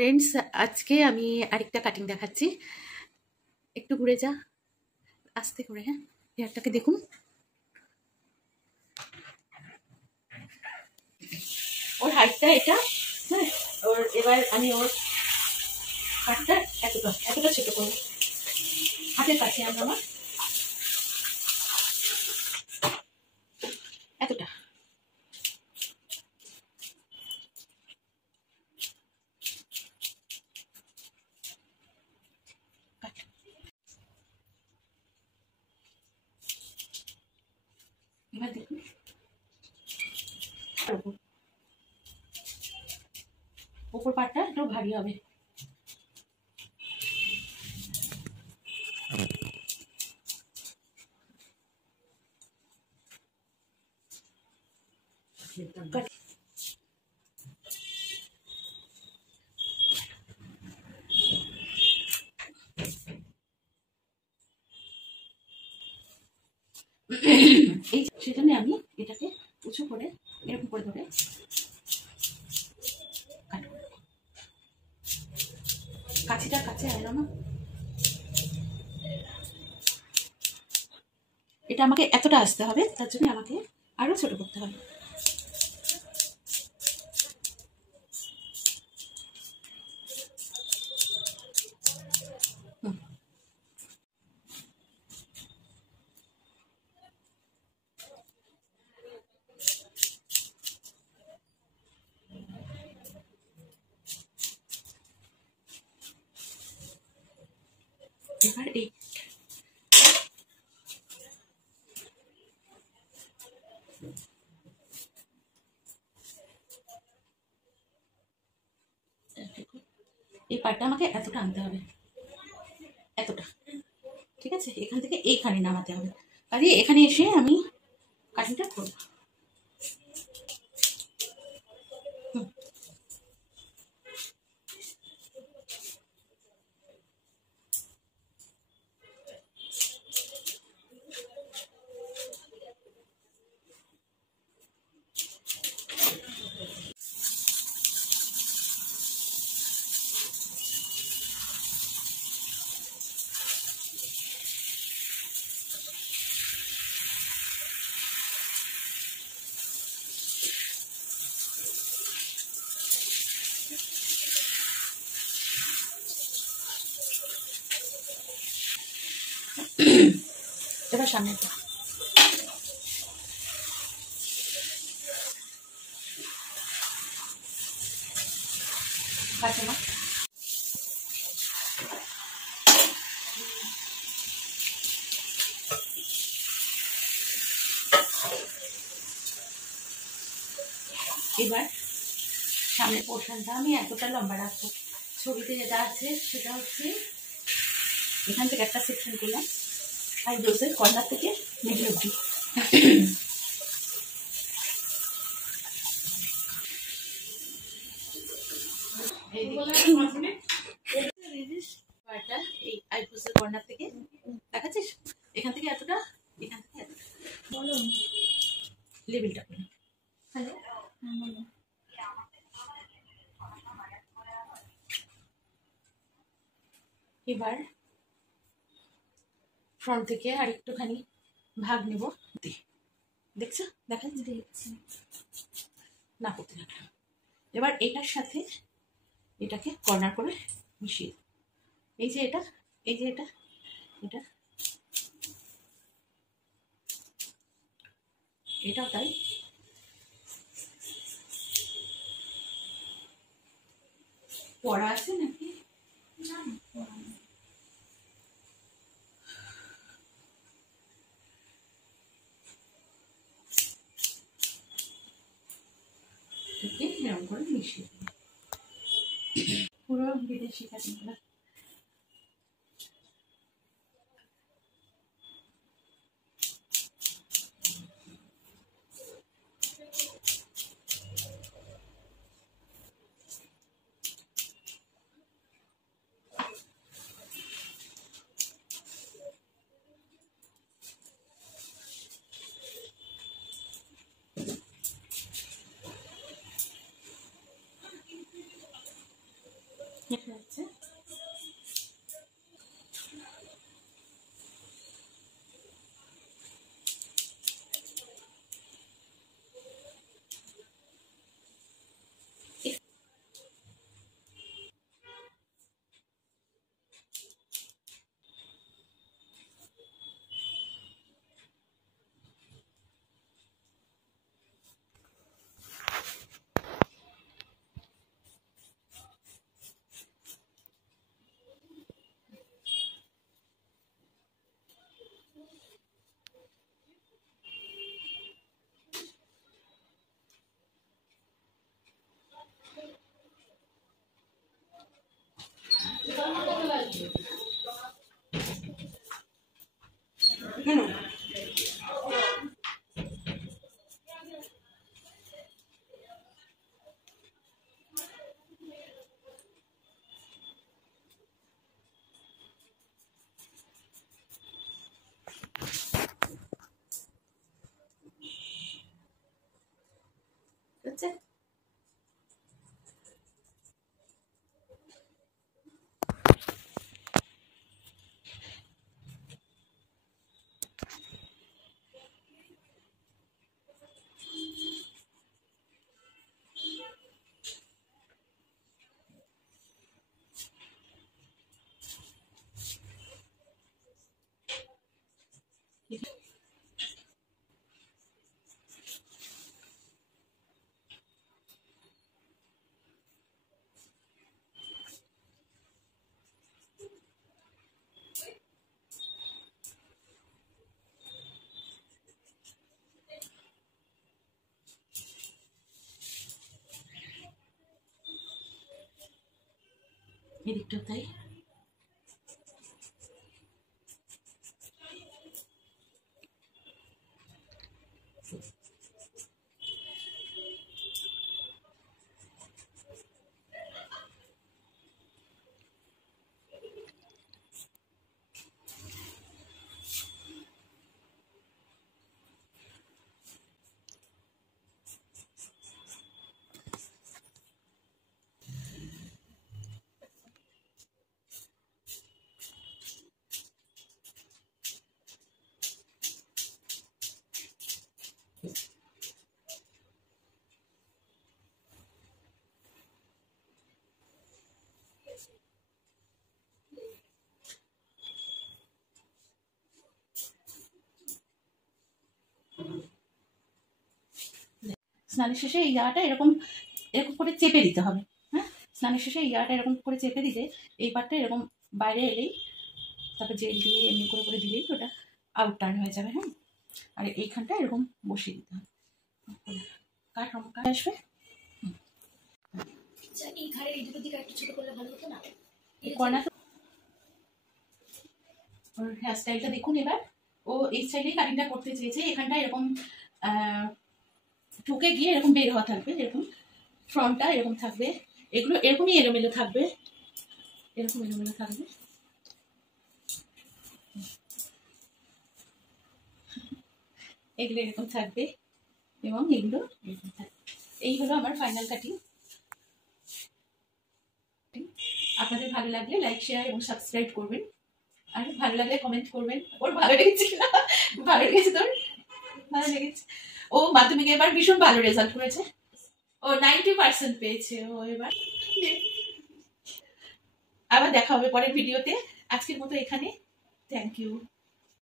Friends, আজকে আমি আরেকটা কাটিং দেখাচ্ছি। একটু ঘুরে যা, আস্তে করে। হ্যাঁ, হেয়ারটাকে দেখুন। ওর হাইটটা এটা। হ্যাঁ, ওর এবার আমি ওর হাতটা এতটা এতটা ছোট করবো, হাতের কাছে আমরা আমার এতটা। এবার দেখুন উপর পাটটা একটু ভারী হবে। এই সেজন্য আমি এটাকে উঁচু করে এরকম করে ধরে কাটবো। কাছিটা কাছে এলো না, এটা আমাকে এতটা আসতে হবে, তার জন্য আমাকে আরো ছোট করতে হবে। এবার এই পাটটা আমাকে এতটা আনতে হবে, এতটা। ঠিক আছে, এখান থেকে এইখানে নামাতে হবে। কাজে এখানে এসে আমি কাটিংটা করবো। এবার সামনে এবার সামনের পোর্শনটা আমি এতটা লম্বা রাখবো। ছবিতে যেটা আছে সেটা হচ্ছে এখান থেকে একটা সেকশন করলাম, আইব্রোসের কর্নার থেকে মিডল অব্দি। এই আইব্রোসের কর্নার থেকে দেখাচ্ছিস, এখান থেকে এতটা, এখান থেকে এতটা লেবেলটা করলাম। হ্যালো, এবার ফ্রন্ট থেকে আর একটুখানি ভাগ নেব। দেখছো, দেখা যাচ্ছে না করতে না। এবার এটার সাথে এটাকে কর্নার করে মিশিয়ে, এই যে এটা, এই যে এটা, এটা এটাও তাই। পড়া আছে নাকি? এরকম করে মিশিয়ে পুরো বিদেশি কাটিংগুলো। এটা হচ্ছে কেন হচ্ছে এদিকটা তাই স্নানের শেষে এই জায়গাটা এরকম এরকম করে চেপে দিতে হবে। হ্যাঁ, স্নানের শেষে এই জায়গাটা এরকম করে চেপে দিতে এই পাটটা এরকম বাইরে এলেই তারপর জেল দিয়ে এমনি করে করে দিলেই ওটা আউট টার্ন হয়ে যাবে। হ্যাঁ, আর এইখানটা এরকম বসিয়ে দিতে হবে। কাট আসবে। এই ঘাড়ের এই দুটো দিকে একটু ছোট করলে ভালো হতো না? কর্নার ওর হেয়ার স্টাইলটা দেখুন। এবার ও এই স্টাইলেই কাটিংটা করতে চেয়েছে। এখানটা এরকম ঢুকে গিয়ে এরকম বের হওয়া থাকবে, এরকম ফ্রন্টটা এরকম থাকবে, এগুলো এরকমই এলোমেলো থাকবে, এরকম এলোমেলো থাকবে। এগুলো এরকম থাকবে এবং এগুলো এরকম থাকবে। এই হলো আমার ফাইনাল কাটিং। আপনাদের ভালো লাগলে লাইক, শেয়ার এবং সাবস্ক্রাইব করবেন। আর ভালো লাগলে কমেন্ট করবেন। ওর ভালো লেগেছে কিনা? ভালো লেগেছে তোর? ভালো লেগেছে। ও মাধ্যমিকে এবার ভীষণ ভালো রেজাল্ট করেছে। ও 90% পেয়েছে। ও এবার আবার দেখা হবে পরের ভিডিওতে। আজকের মতো এখানে। Thank you.